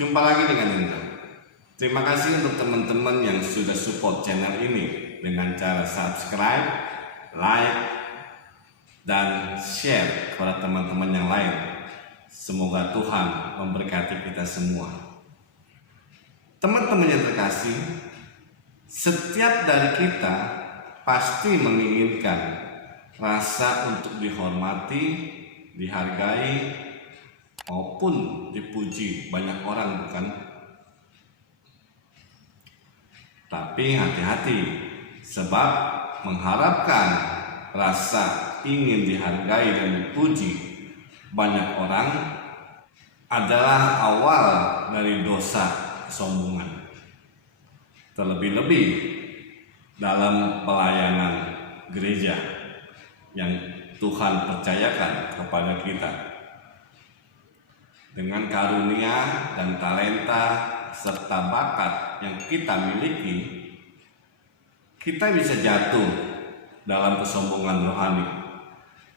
Jumpa lagi dengan Indra. Terima kasih untuk teman-teman yang sudah support channel ini dengan cara subscribe, like, dan share kepada teman-teman yang lain. Semoga Tuhan memberkati kita semua. Teman-teman yang terkasih, setiap dari kita pasti menginginkan rasa untuk dihormati, dihargai, maupun dipuji banyak orang, bukan? Tapi hati-hati, sebab mengharapkan rasa ingin dihargai dan dipuji banyak orang adalah awal dari dosa kesombongan. Terlebih-lebih dalam pelayanan gereja yang Tuhan percayakan kepada kita. Dengan karunia dan talenta serta bakat yang kita miliki, kita bisa jatuh dalam kesombongan rohani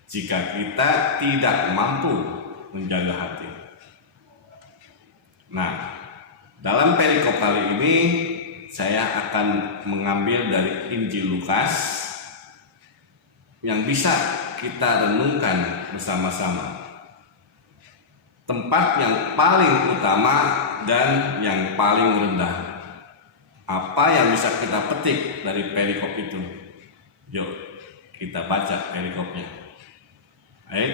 jika kita tidak mampu menjaga hati. Nah, dalam perikop kali ini saya akan mengambil dari Injil Lukas yang bisa kita renungkan bersama-sama. Tempat yang paling utama dan yang paling rendah. Apa yang bisa kita petik dari perikop itu? Yuk, kita baca perikopnya. Baik.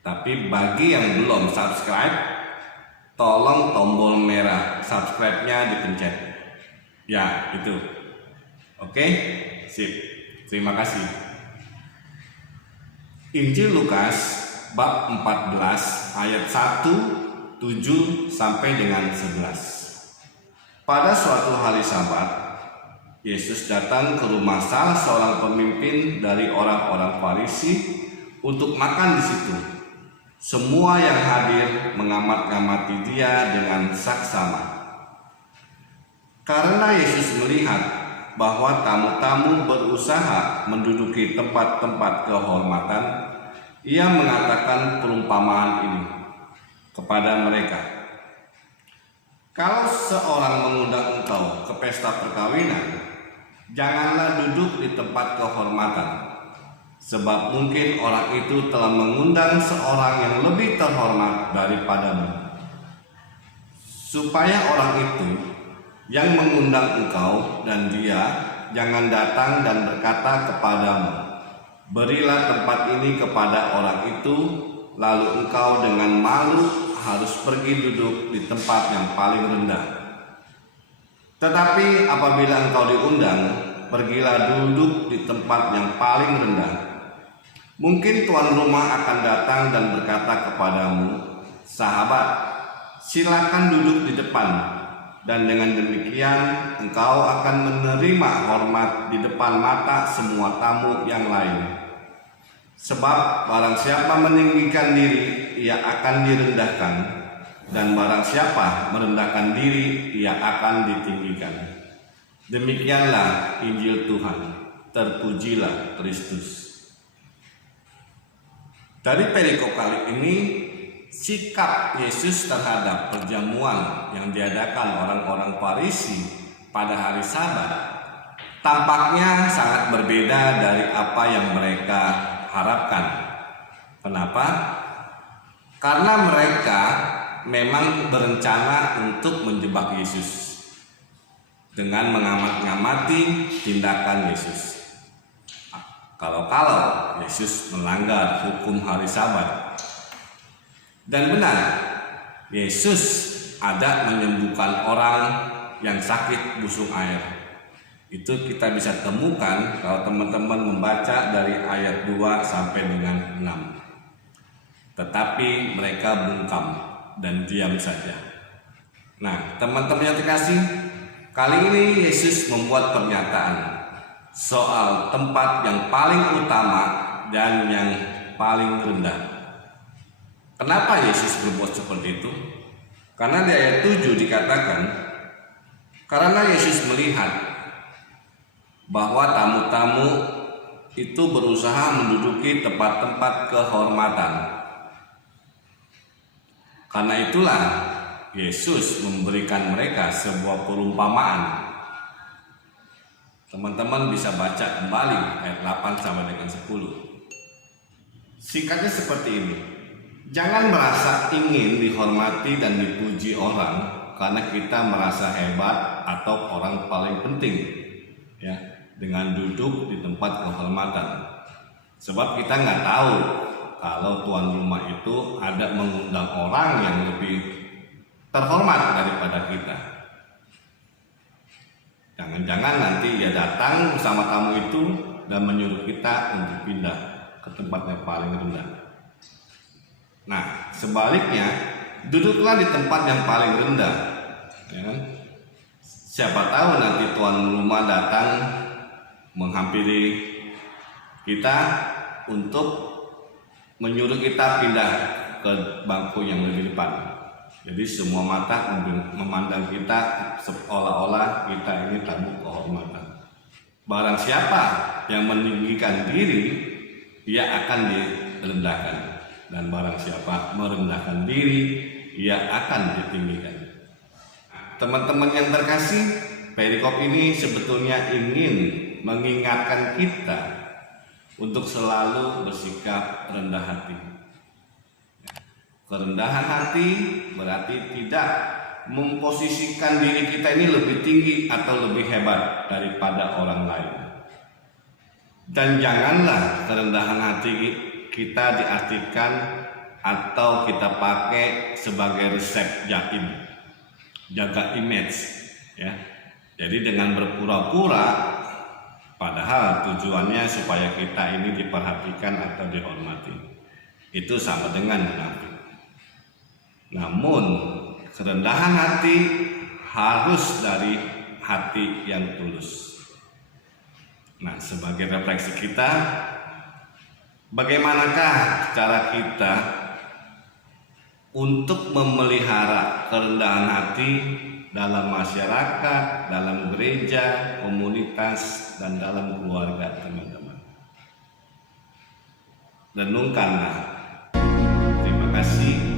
Tapi bagi yang belum subscribe, tolong tombol merah subscribe-nya dipencet. Ya, itu. Oke? Sip. Terima kasih. Injil Lukas bab 14 ayat 1, 7 sampai dengan 11. Pada suatu hari Sabat, Yesus datang ke rumah salah seorang pemimpin dari orang-orang Farisi untuk makan di situ. Semua yang hadir mengamat-ngamati dia dengan saksama. Karena Yesus melihat bahwa tamu-tamu berusaha menduduki tempat-tempat kehormatan, Ia mengatakan perumpamaan ini kepada mereka. Kalau seorang mengundang engkau ke pesta perkawinan, janganlah duduk di tempat kehormatan, sebab mungkin orang itu telah mengundang seorang yang lebih terhormat daripadamu. Supaya orang itu yang mengundang engkau dan dia jangan datang dan berkata kepadamu, berilah tempat ini kepada orang itu, lalu engkau dengan malu harus pergi duduk di tempat yang paling rendah. Tetapi apabila engkau diundang, pergilah duduk di tempat yang paling rendah. Mungkin tuan rumah akan datang dan berkata kepadamu, sahabat, silakan duduk di depan, dan dengan demikian engkau akan menerima hormat di depan mata semua tamu yang lain. Sebab barang siapa meninggikan diri, ia akan direndahkan, dan barang siapa merendahkan diri, ia akan ditinggikan. Demikianlah Injil Tuhan. Terpujilah Kristus. Dari perikop kali ini, sikap Yesus terhadap perjamuan yang diadakan orang-orang Farisi pada hari Sabat tampaknya sangat berbeda dari apa yang mereka harapkan. Kenapa? Karena mereka memang berencana untuk menjebak Yesus dengan mengamat-ngamati tindakan Yesus. Kalau Yesus melanggar hukum hari Sabat. Dan benar, Yesus ada menyembuhkan orang yang sakit busung air. Itu kita bisa temukan kalau teman-teman membaca dari ayat 2 sampai dengan 6. Tetapi mereka bungkam dan diam saja. Nah, teman-teman yang terkasih, kali ini Yesus membuat pernyataan soal tempat yang paling utama dan yang paling rendah. Kenapa Yesus berbuat seperti itu? Karena di ayat 7 dikatakan, karena Yesus melihat bahwa tamu-tamu itu berusaha menduduki tempat-tempat kehormatan. Karena itulah Yesus memberikan mereka sebuah perumpamaan. Teman-teman bisa baca kembali ayat 8 sampai dengan 10. Singkatnya seperti ini. Jangan merasa ingin dihormati dan dipuji orang karena kita merasa hebat atau orang paling penting, ya, dengan duduk di tempat kehormatan. Sebab kita nggak tahu kalau tuan rumah itu ada mengundang orang yang lebih terhormat daripada kita. Jangan-jangan nanti ia datang bersama tamu itu dan menyuruh kita untuk pindah ke tempat yang paling rendah. Nah, sebaliknya, duduklah di tempat yang paling rendah. Ya kan? Siapa tahu nanti tuan rumah datang menghampiri kita untuk menyuruh kita pindah ke bangku yang lebih depan. Jadi semua mata memandang kita seolah-olah kita ini tamu kehormatan. Barang siapa yang meninggikan diri, ia akan direndahkan. Dan barang siapa merendahkan diri, ia akan ditinggikan. Teman-teman yang terkasih, perikop ini sebetulnya ingin mengingatkan kita untuk selalu bersikap rendah hati. Kerendahan hati berarti tidak memposisikan diri kita ini lebih tinggi atau lebih hebat daripada orang lain. Dan janganlah kerendahan hati kita diartikan atau kita pakai sebagai resep jaim, jaga image, ya. Jadi dengan berpura-pura, padahal tujuannya supaya kita ini diperhatikan atau dihormati, itu sama dengan munafik. Namun kerendahan hati harus dari hati yang tulus. Nah, sebagai refleksi kita, bagaimanakah cara kita untuk memelihara kerendahan hati dalam masyarakat, dalam gereja, komunitas, dan dalam keluarga, teman-teman? Renungkanlah. Terima kasih.